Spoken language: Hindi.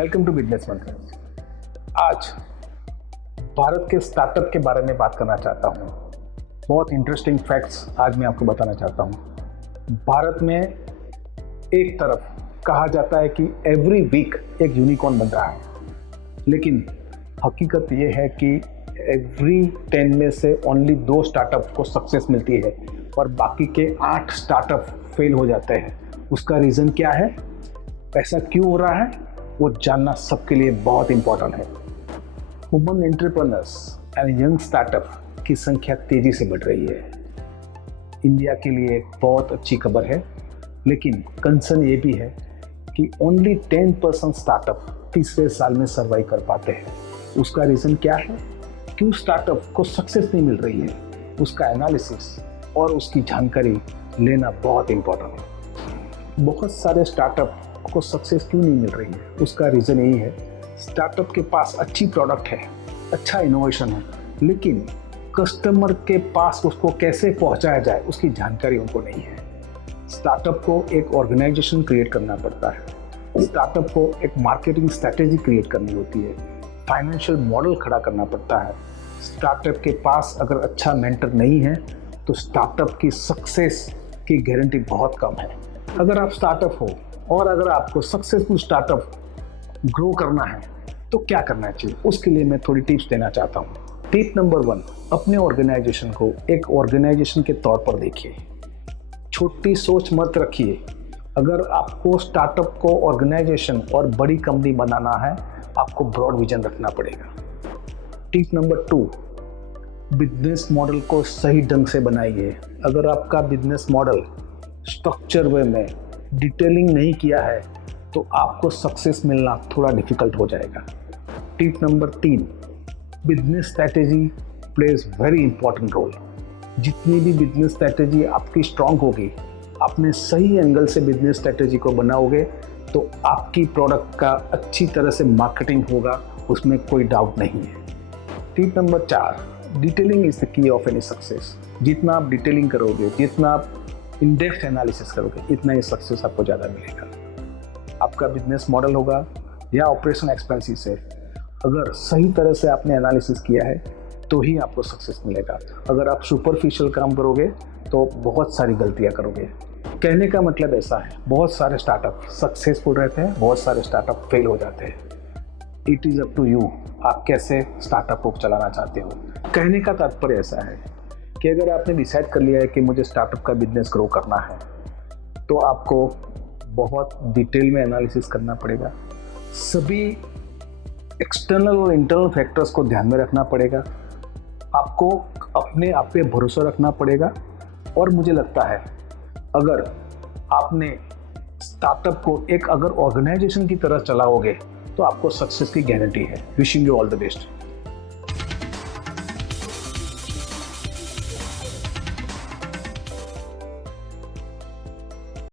Welcome to business Manthan's. आज भारत के स्टार्टअप के बारे में बात करना चाहता हूँ। बहुत इंटरेस्टिंग फैक्ट्स आज मैं आपको बताना चाहता हूँ। भारत में एक तरफ कहा जाता है कि एवरी वीक एक यूनिकॉर्न बन रहा है, लेकिन हकीकत ये है कि एवरी 10 में से ओनली 2 स्टार्टअप को सक्सेस मिलती है और बाकी के 8 स्टार्टअप फेल हो जाते हैं। उसका रीज़न क्या है, ऐसा क्यों हो रहा है, वो जानना सबके लिए बहुत इंपॉर्टेंट है। Woman entrepreneurs and young startup की संख्या तेजी से बढ़ रही है। इंडिया के लिए एक बहुत अच्छी खबर है, लेकिन कंसर्न ये भी है कि ओनली 10% स्टार्टअप तीसरे साल में सर्वाइव कर पाते हैं। उसका रीज़न क्या है, क्यों स्टार्टअप को सक्सेस नहीं मिल रही है, उसका एनालिसिस और उसकी जानकारी लेना बहुत इंपॉर्टेंट है। बहुत सारे स्टार्टअप को सक्सेस क्यों नहीं मिल रही है, उसका रीज़न यही है, स्टार्टअप के पास अच्छी प्रोडक्ट है, अच्छा इनोवेशन है, लेकिन कस्टमर के पास उसको कैसे पहुंचाया जाए उसकी जानकारी उनको नहीं है। स्टार्टअप को एक ऑर्गेनाइजेशन क्रिएट करना पड़ता है, स्टार्टअप को एक मार्केटिंग स्ट्रैटेजी क्रिएट करनी होती है, फाइनेंशियल मॉडल खड़ा करना पड़ता है। स्टार्टअप के पास अगर अच्छा मेंटर नहीं है तो स्टार्टअप की सक्सेस की गारंटी बहुत कम है। अगर आप स्टार्टअप हो और अगर आपको सक्सेसफुल स्टार्टअप ग्रो करना है तो क्या करना चाहिए, उसके लिए मैं थोड़ी टिप्स देना चाहता हूँ। टिप नंबर 1, अपने ऑर्गेनाइजेशन को एक ऑर्गेनाइजेशन के तौर पर देखिए। छोटी सोच मत रखिए। अगर आपको स्टार्टअप को ऑर्गेनाइजेशन और बड़ी कंपनी बनाना है, आपको ब्रॉड विजन रखना पड़ेगा। टिप नंबर 2, बिजनेस मॉडल को सही ढंग से बनाइए। अगर आपका बिजनेस मॉडल स्ट्रक्चर वे में डिटेलिंग नहीं किया है तो आपको सक्सेस मिलना थोड़ा डिफिकल्ट हो जाएगा। Tip number 3, business strategy plays very important role. जितनी भी बिजनेस स्ट्रैटेजी आपकी स्ट्रांग होगी, आपने सही एंगल से बिजनेस स्ट्रैटेजी को बनाओगे तो आपकी प्रोडक्ट का अच्छी तरह से मार्केटिंग होगा, उसमें कोई डाउट नहीं है। Tip number 4, detailing is the key of any success. जितना आप डिटेलिंग करोगे, जितना आप इन डेप्थ एनालिसिस करोगे, इतना ही सक्सेस आपको ज़्यादा मिलेगा। आपका बिजनेस मॉडल होगा या ऑपरेशन एक्सपेंसेस है, अगर सही तरह से आपने एनालिसिस किया है तो ही आपको सक्सेस मिलेगा। अगर आप सुपरफिशियल काम करोगे तो बहुत सारी गलतियां करोगे। कहने का मतलब ऐसा है, बहुत सारे स्टार्टअप सक्सेसफुल रहते हैं, बहुत सारे स्टार्टअप फेल हो जाते हैं। It is up to you, आप कैसे स्टार्टअप को चलाना चाहते हो। कहने का तात्पर्य ऐसा है कि अगर आपने डिसाइड कर लिया है कि मुझे स्टार्टअप का बिजनेस ग्रो करना है तो आपको बहुत डिटेल में एनालिसिस करना पड़ेगा। सभी एक्सटर्नल और इंटरनल फैक्टर्स को ध्यान में रखना पड़ेगा। आपको अपने आप पे भरोसा रखना पड़ेगा। और मुझे लगता है अगर आपने स्टार्टअप को एक अगर ऑर्गेनाइजेशन की तरह चलाओगे तो आपको सक्सेस की गारंटी है। Wishing you all the best.